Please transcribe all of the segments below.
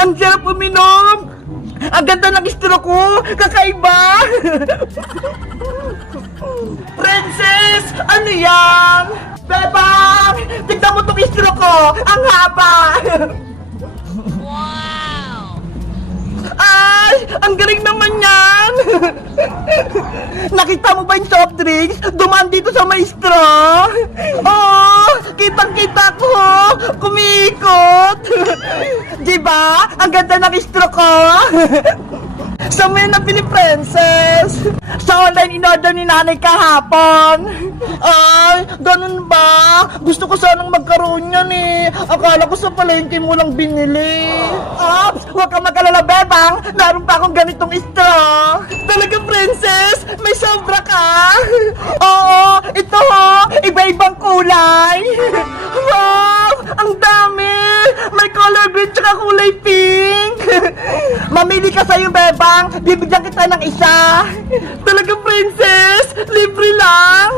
Ang sarap uminom! Ang ganda ng istro ko! Kakaiba! Princess! Ano yan? Bebang! Tignan mo itong istro ko! Ang haba! Ay! Ang galing naman yan! Nakita mo ba yung soft drinks? Dumaan dito sa maestro! Oo! Kitang-kita ko! Kumikot! Diba? Ang ganda ng istro ko! Sa may nabili, Princess? Sa online in-order ni nanay kahapon. Ay, ganun ba? Gusto ko sanang magkaroon yan eh. Akala ko sa palengke mo lang binili. Ops, huwag ka mag-alala, Bebang. Meron pa akong ganitong straw. Talaga, Princess? May sobra ka? Oo, ito ho. Iba-ibang kulay. Wow, ang dami. May color green tsaka kulay pink. Mamili ka sa'yo, Bebang. Bibigyan kita ng isa. Talaga, Princess? Libre lang?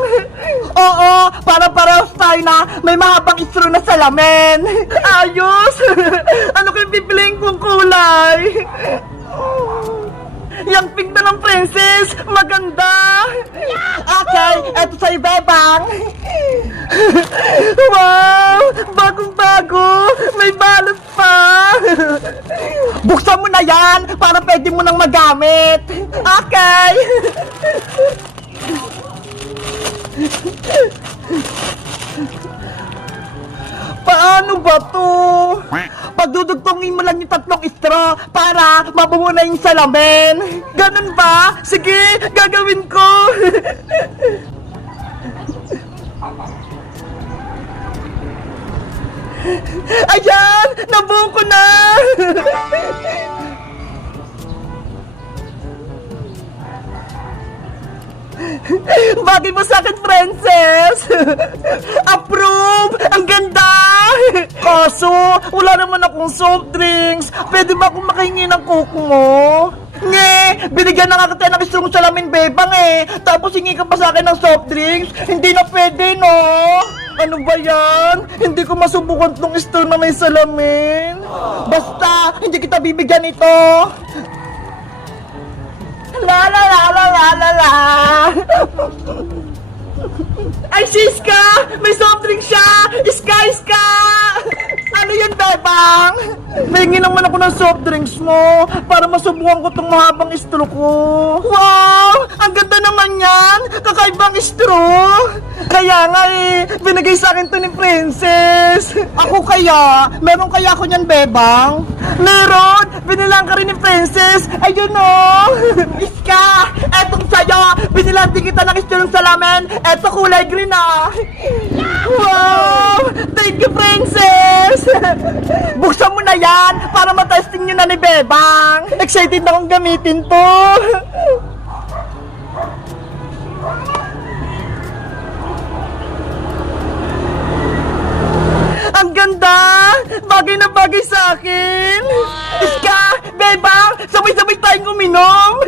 Oo, para-parehas tayo na may mahabang istro na salamin. Ayos! Ano kayong pipiliin kong kulay? Yung pink na ng Princess, maganda. Okay, eto sa'yo, Bebang. Wow! Bagong-bago! May balot pa! Buksan mo na yan para pwede mo nang magamit. Okay! Paano ba to? Pagdudugtongin mo lang yung tatlong straw para mabuo na yung salamin. Ganun ba? Sige, gagawin ko. Ayan! Nabuo ko na! Bagay mo sa akin, Princess! Approve! Ang ganda! Kaso, wala naman akong soft drinks. Pwede ba akong makahingi ng coke mo? Nge! Binigyan na nga kita ng istrong salamin, Bebang eh. Tapos hingi ka pa sa akin ng soft drinks? Hindi na pwede, no? Ano ba yan? Hindi ko masubukan tong istro na may salamin. Basta, hindi kita bibigyan ito. La la la la la la la. Ay, Siska! May soft drink siya! Iska, Iska! Ano yan, Bebang? Hingi naman ako ng soft drinks mo para masubukan ko tong mahabang istro ko. Wow! Ang ganda naman yan! Kakaibang istro! Kaya nga eh, binigay sa akin to ni Princess. Ako kaya? Meron kaya ako niyan, Bebang? Meron! Binilang ka rin ni Princess! Ayun o! Iska! Etong sa'yo! Binilang din kita ng istro ng salamin! Eto kulay green ah! Wow! Thank you, Princess! Buksan mo na yan para matesting nyo na ni Bebang! Excited na akong gamitin to! Ang ganda! Bagay na bagay sa akin! Iska! Bebang! Sabay-sabay tayong uminom!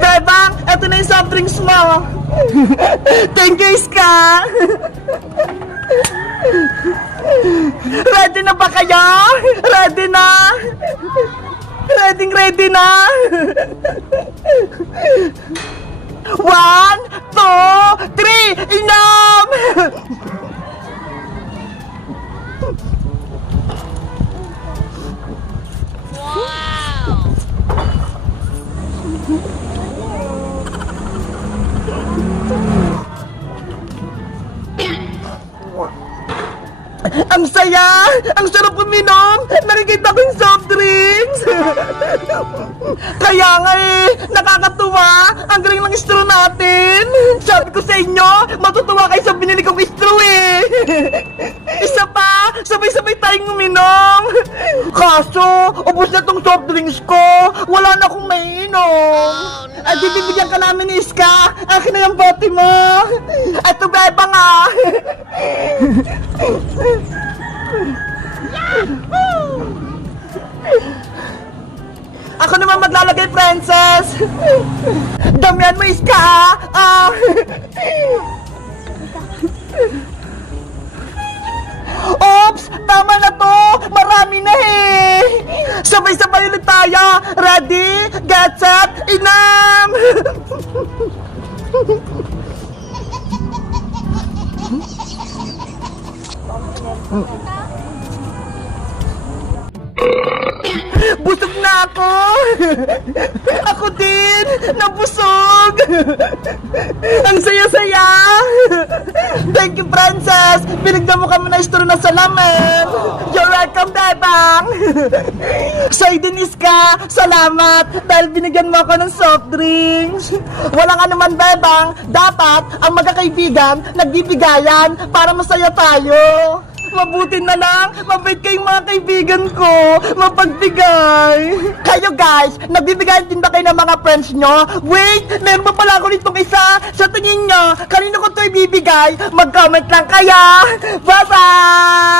Bebang! Eto na yung soft drinks mo! Thank you, Iska! Ready na ba kayo? Ready na? Ready na? 1, 2, 3, inom! Ang saya! Ang sarap uminom! Nakikita ko yung soft drinks! Kaya nga eh, nakakatuwa! Ang galing ng istro natin! Sabi ko sa inyo, matutuwa kayo sa binili kong istro eh! Isa pa, sabay-sabay tayong uminom! Kaso, ubos na tong soft drinks ko! Wala na akong maiinom! Ay, bibigyan ka namin ni Iska! Akin na yung bote mo! Eto, Bebang ah! Ako naman maglalagay, Princess! Damihan mo, Iska! Oops! Tama na to! Marami na eh. Sabay-sabay ulit tayo. Ready, get set, inam! Busog na ako! Ako din! Nabusog! Ang saya-saya! Thank you, Princess! Binigyan mo kami na istro na salamin! You're welcome, Bebang! Sa'yo din, Iska! Salamat! Dahil binigyan mo ako ng soft drinks! Walang anuman, Bebang! Dapat ang magkakaibigan nagbibigayan para masaya tayo! Mabuti na lang, mabait kayong mga kaibigan ko, mapagbigay. Kayo guys, nagbibigay din ba kayo ng mga friends nyo? Wait, meron pa pala ako nitong isa. Sa tingin nyo, kanino ko ito ibibigay? Mag-comment lang kaya. Bye-bye!